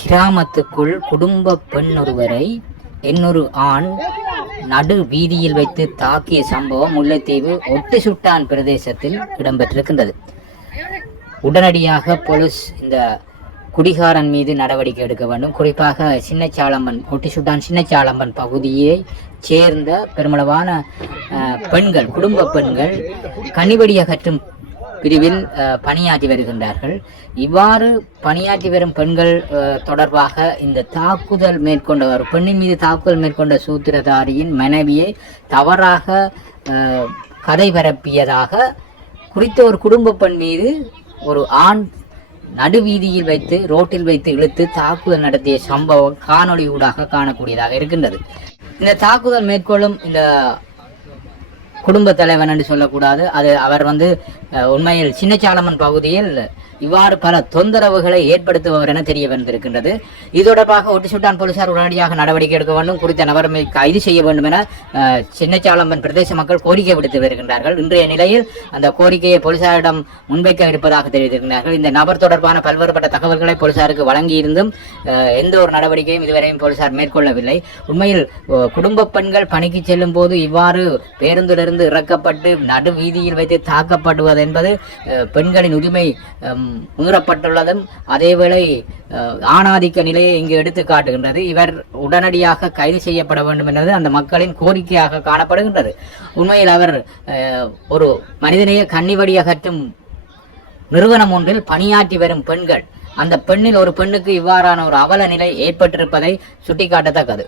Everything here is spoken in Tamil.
கிராமத்துக்குள் குடும்ப பெண் ஒருவரை இன்னொரு ஆண் நடு வீதியில் வைத்து தாக்கிய சம்பவம் முல்லைத்தீவு ஒட்டிசுட்டான் பிரதேசத்தில் இடம்பெற்றிருக்கின்றது. உடனடியாக போலீஸ் இந்த குடிகாரன் மீது நடவடிக்கை எடுக்க வேண்டும். குறிப்பாக சின்னச்சாளம்பன், ஒட்டிசுட்டான் சின்னச்சாளம்பன் பகுதியை சேர்ந்த பெருமளவான பெண்கள், குடும்ப பெண்கள் கனிவடி அகற்றும் பிரிவில் பணியாற்றி வருகின்றார்கள். இவ்வாறு பணியாற்றி வரும் பெண்கள் தொடர்பாக இந்த தாக்குதல் மேற்கொண்ட ஒரு பெண்ணின் மீது தாக்குதல் மேற்கொண்ட சூத்திரதாரியின் மனைவியை தவறாக கதை பரப்பியதாக குறித்த ஒரு குடும்ப பெண் மீது ஒரு ஆண் நடுவீதியில் வைத்து ரோட்டில் வைத்து இழுத்து தாக்குதல் நடத்திய சம்பவம் காணொளி ஊடாக காணக்கூடியதாக இருக்கின்றது. இந்த தாக்குதல் மேற்கொள்ளும் இந்த குடும்ப தலைவன் என்று சொல்லக்கூடாது, அவர் உண்மையில் சின்னச்சாளமன் பகுதியில் இவ்வாறு பல தொந்தரவுகளை ஏற்படுத்துபவர் என தெரிய வந்திருக்கின்றது. இது தொடர்பாக ஒட்டிசுட்டான் போலீசார் உடனடியாக நடவடிக்கை எடுக்க வேண்டும், குறித்த நபரை கைது செய்ய வேண்டும் என சின்னச்சாளம்பன் பிரதேச மக்கள் கோரிக்கை விடுத்து வருகின்றார்கள். இன்றைய நிலையில் அந்த கோரிக்கையை போலீசாரிடம் முன்வைக்க இருப்பதாக தெரிவித்திருக்கிறார்கள். இந்த நபர் தொடர்பான பல்வேறுபட்ட தகவல்களை போலீசாருக்கு வழங்கியிருந்தும் எந்த ஒரு நடவடிக்கையும் இதுவரையும் போலீசார் மேற்கொள்ளவில்லை. உண்மையில் குடும்ப பெண்கள் பணிக்கு செல்லும் போது இவ்வாறு பேருந்திலிருந்து இறக்கப்பட்டு நடு வீதியில் வைத்து தாக்கப்படுவது என்பது பெண்களின் உரிமை மீறப்பட்டுள்ளதும் அதேவேளை ஆணாதிக்க நிலையை இங்கு எடுத்து காட்டுகின்றது. இவர் உடனடியாக கைது செய்யப்பட வேண்டும் என்பது அந்த மக்களின் கோரிக்கையாக காணப்படுகின்றது. உண்மையில் அவர் ஒரு மனிதனையே கன்னிவடி அகற்றும் நிறுவனம் ஒன்றில் பணியாற்றி வரும் பெண்கள், அந்த பெண்ணில் ஒரு பெண்ணுக்கு இவ்வாறான ஒரு அவல நிலை ஏற்பட்டிருப்பதை சுட்டிக்காட்டத்தக்கது.